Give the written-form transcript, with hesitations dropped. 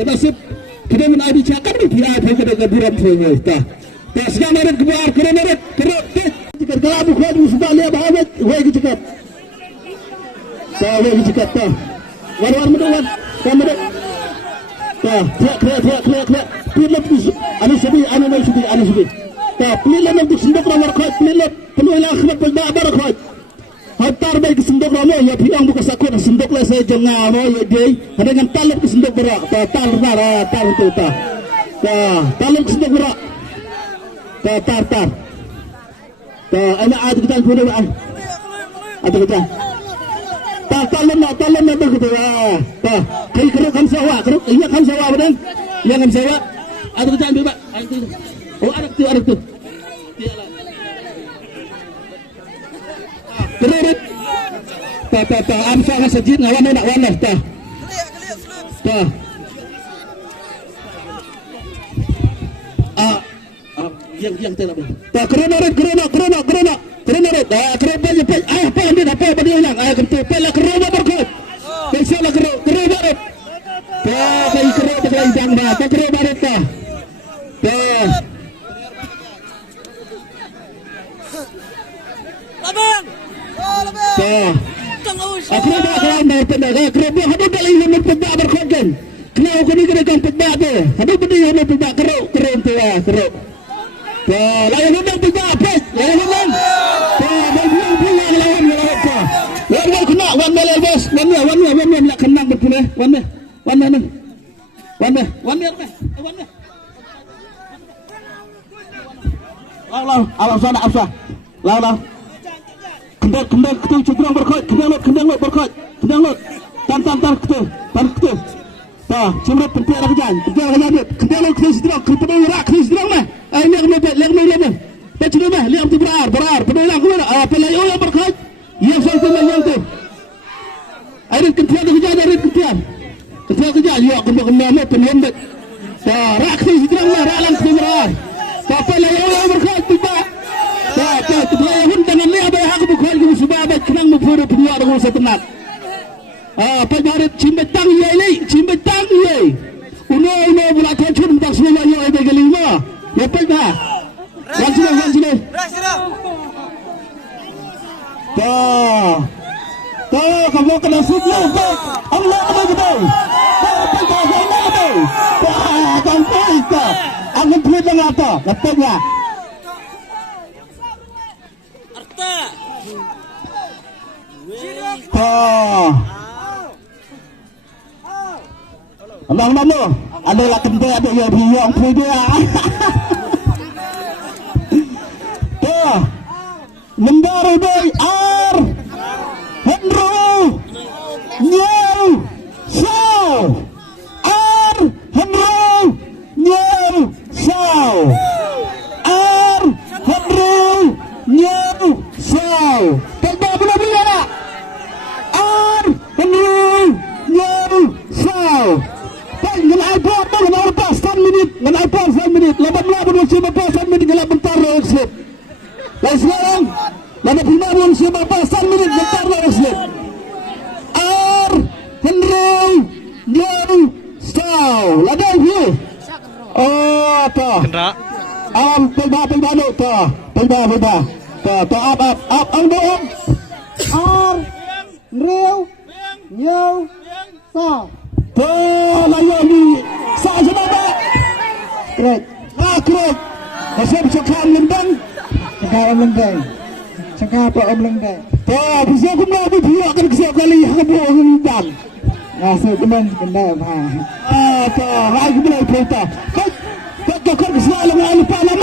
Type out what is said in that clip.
Nasib kita menaik cakap ni dia ada kita buram semua. Tah sekarang ada keluar kerana jika kalau bukan sudah lihat bahawa wei cakap. Tah wei cakap tah. War mendengar. Kamera. Tah clear. Pilih anu sebi. Tah pilih nak sendok ramar khat pilih penuh lah khmat pada barakhat. Hantar baik sendok ramai ya piang buka sakut sendok lah saya jengah mo ya dia ada dengan taluk sendok berak tar tu taluk sendok berak tar ana ada kita pun ada kita taluk nak begitu kai keruk kan sawa iya kan sawa benar iya kan sawa ada kita ambil oh ada tu Terus, amsa masjid nak warna tah. Yang telah. Tah kerana. Apa dia hilang? Kentu pala kerana berkut. Pensilah kerana. Kai kerana terlalu jangka. Kerana tah. Akhirnya kalau pendagang kerja ada dalam ilmu pendak berkonten. Kenapa kau ni kena pendak tu? Ada benda yang pendak keruk tu keruk. Layan orang pendak apa? Layan orang. Layan kena wan mele bos. Wan nak kenang betul eh. Wan ni. Lau. Kendang ketu cedrang berkot, kendang lot berkot. Tan ketu. Tah, cemret penting ada kejan. Kendang lot ketu cedrang, ketu rak ketu cedrang mah. Lihat ni. Pecah mah, lihat tu berar. Penuh lang keluar. Pelai yang berkot. Yang saya yang tu. Air ketu kejan. Ya, kendang lot penuh bet. Tah, rak ketu cedrang mah, rak lang ketu berar. Tah, pelai yang berkot tiba. Tah, dengan ni ada hak bukan kita sebab kenang mufur punya orang setenat. Pemarit cimbetang ye. Uno bulat hancur tak semua yo ada gelima. Ya pernah. Wan sini. Tah, kamu kena sudah. Allah betul. Aku punya dengan apa? Katanya. Abang mana? Ada lah kentai ada yang punya. Mendaru boy ar Hendro Nyau Sao ar Hendro Nyau Sao ar Hendro Nyau Sao. Tembak benar nak ar Hendro Nyau Sao. Dengan iPod mana lepas 10 minit dengan iPod 10 minit 18 masih lepas 10 minit gelap bentar exit. Dan sekarang lama pun siapa pasal minit bentar exit. Ar Henry Nyau Sao. Ladai view. Oh ta. Kendra. Pelba ta. Pelba. Ta up ang doon. Ar Henry Nyau Sao. Layo ni sa jumaba. Correct. Masih bercakap lembang. Cakap apa om lembang. Bisa aku nak dia akan kesal kali habu lembang. Masuk teman kendam ha. Lagi boleh perintah. Kau kesal dengan lupa nama.